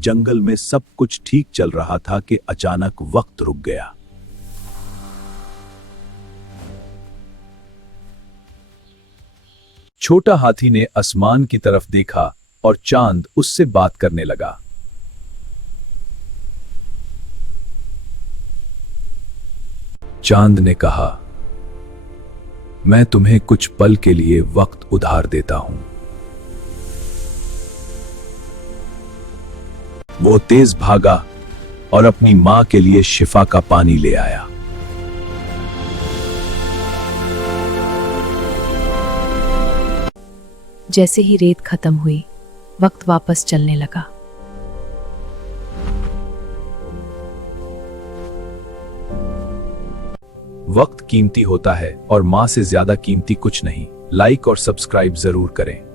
जंगल में सब कुछ ठीक चल रहा था कि अचानक वक्त रुक गया। छोटा हाथी ने आसमान की तरफ देखा और चांद उससे बात करने लगा। चांद ने कहा, मैं तुम्हें कुछ पल के लिए वक्त उधार देता हूं। वो तेज भागा और अपनी मां के लिए शिफा का पानी ले आया। जैसे ही रेत खत्म हुई, वक्त वापस चलने लगा। वक्त कीमती होता है और मां से ज्यादा कीमती कुछ नहीं। लाइक और सब्सक्राइब जरूर करें।